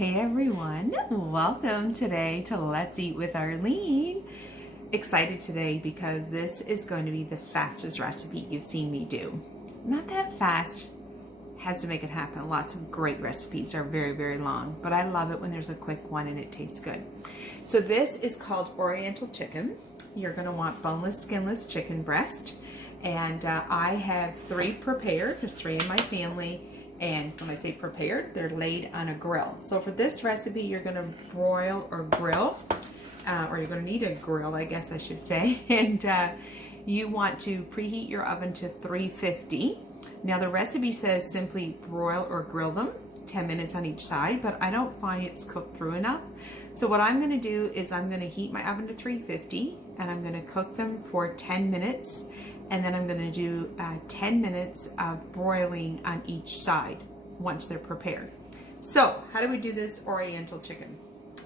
Hey everyone, welcome today to Let's Eat with Arlene. Excited today because this is going to be the fastest recipe you've seen me do. Not that fast, has to make it happen. Lots of great recipes are very, very long, but I love it when there's a quick one and it tastes good. So this is called Oriental chicken. You're going to want boneless, skinless chicken breast. And I have 3 prepared, there's 3 in my family. And when I say prepared, they're laid on a grill. So for this recipe, you're gonna broil or grill, or you're gonna need a grill, I guess I should say. And you want to preheat your oven to 350. Now the recipe says simply broil or grill them, 10 minutes on each side, but I don't find it's cooked through enough. So what I'm gonna do is I'm gonna heat my oven to 350 and I'm gonna cook them for 10 minutes. And then I'm going to do 10 minutes of broiling on each side once they're prepared. So how do we do this Oriental chicken?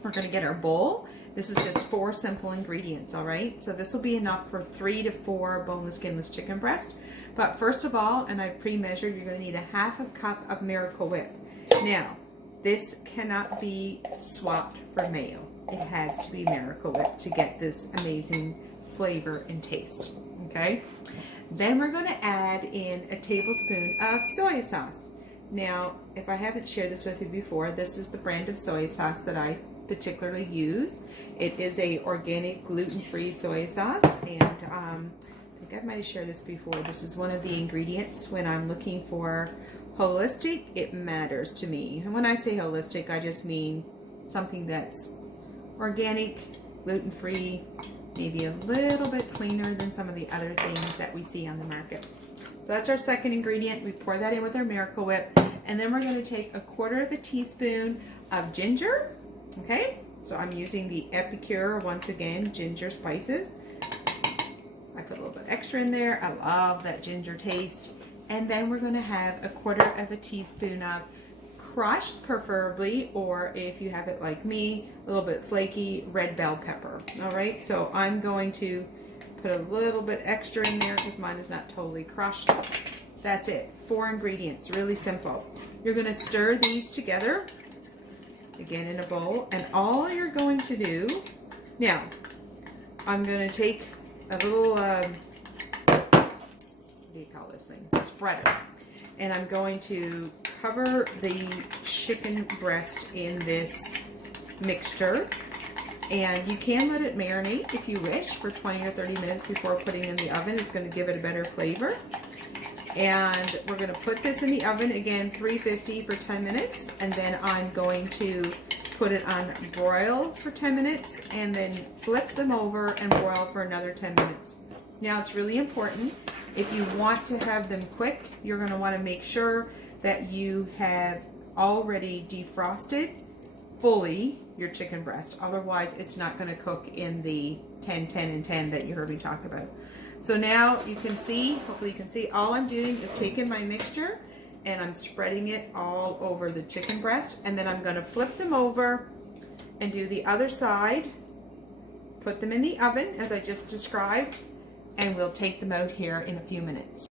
We're going to get our bowl. This is just 4 simple ingredients, all right? So this will be enough for 3 to 4 boneless, skinless chicken breast. But first of all, and I've pre-measured, you're going to need a 1/2 cup of Miracle Whip. Now, this cannot be swapped for mayo. It has to be Miracle Whip to get this amazing flavor and taste. Okay, then we're going to add in a tablespoon of soy sauce. Now, if I haven't shared this with you before, this is the brand of soy sauce that I particularly use. It is a organic gluten-free soy sauce, and I think I might have shared this before. This is one of the ingredients when I'm looking for holistic. It matters to me, and when I say holistic, I just mean something that's organic, gluten-free, maybe a little bit cleaner than some of the other things that we see on the market. So that's our second ingredient. We pour that in with our Miracle Whip, and then we're going to take 1/4 teaspoon of ginger. Okay, so I'm using the Epicure, once again, ginger spices. I put a little bit extra in there. I love that ginger taste. And then we're going to have 1/4 teaspoon of crushed, preferably, or if you have it like me, a little bit flaky, red bell pepper. All right, so I'm going to put a little bit extra in there because mine is not totally crushed. That's it. 4 ingredients, really simple. You're going to stir these together, again in a bowl, and all you're going to do, now, I'm going to take a little, what do you call this thing? Spreader. And I'm going to cover the chicken breast in this mixture, and you can let it marinate if you wish for 20 or 30 minutes before putting it in the oven. It's going to give it a better flavor. And we're going to put this in the oven, again 350 for 10 minutes, and then I'm going to put it on broil for 10 minutes and then flip them over and broil for another 10 minutes. Now it's really important, if you want to have them quick, you're going to want to make sure that you have already defrosted fully your chicken breast. Otherwise, it's not going to cook in the 10, 10, and 10 that you heard me talk about. So now you can see, hopefully you can see, all I'm doing is taking my mixture and I'm spreading it all over the chicken breast, and then I'm going to flip them over and do the other side, put them in the oven as I just described, and we'll take them out here in a few minutes.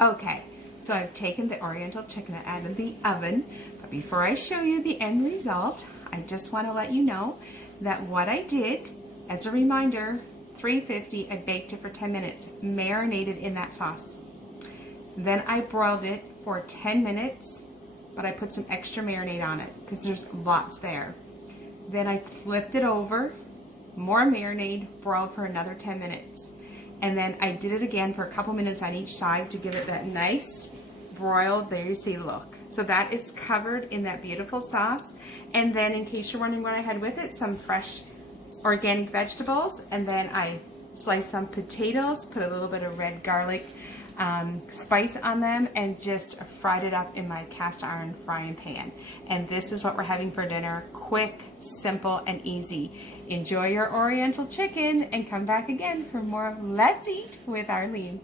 Okay, so I've taken the Oriental chicken out of the oven, but before I show you the end result, I just want to let you know that what I did, as a reminder, 350, I baked it for 10 minutes, marinated in that sauce. Then I broiled it for 10 minutes, but I put some extra marinade on it because there's lots there. Then I flipped it over, more marinade, broiled for another 10 minutes. And then I did it again for a couple minutes on each side to give it that nice broiled, there you see, look. So that is covered in that beautiful sauce. And then, in case you're wondering what I had with it, some fresh organic vegetables. And then I sliced some potatoes, put a little bit of red garlic spice on them, and just fried it up in my cast iron frying pan. And this is what we're having for dinner. Quick, simple, and easy. Enjoy your Oriental chicken and come back again for more Let's Eat with Arlene.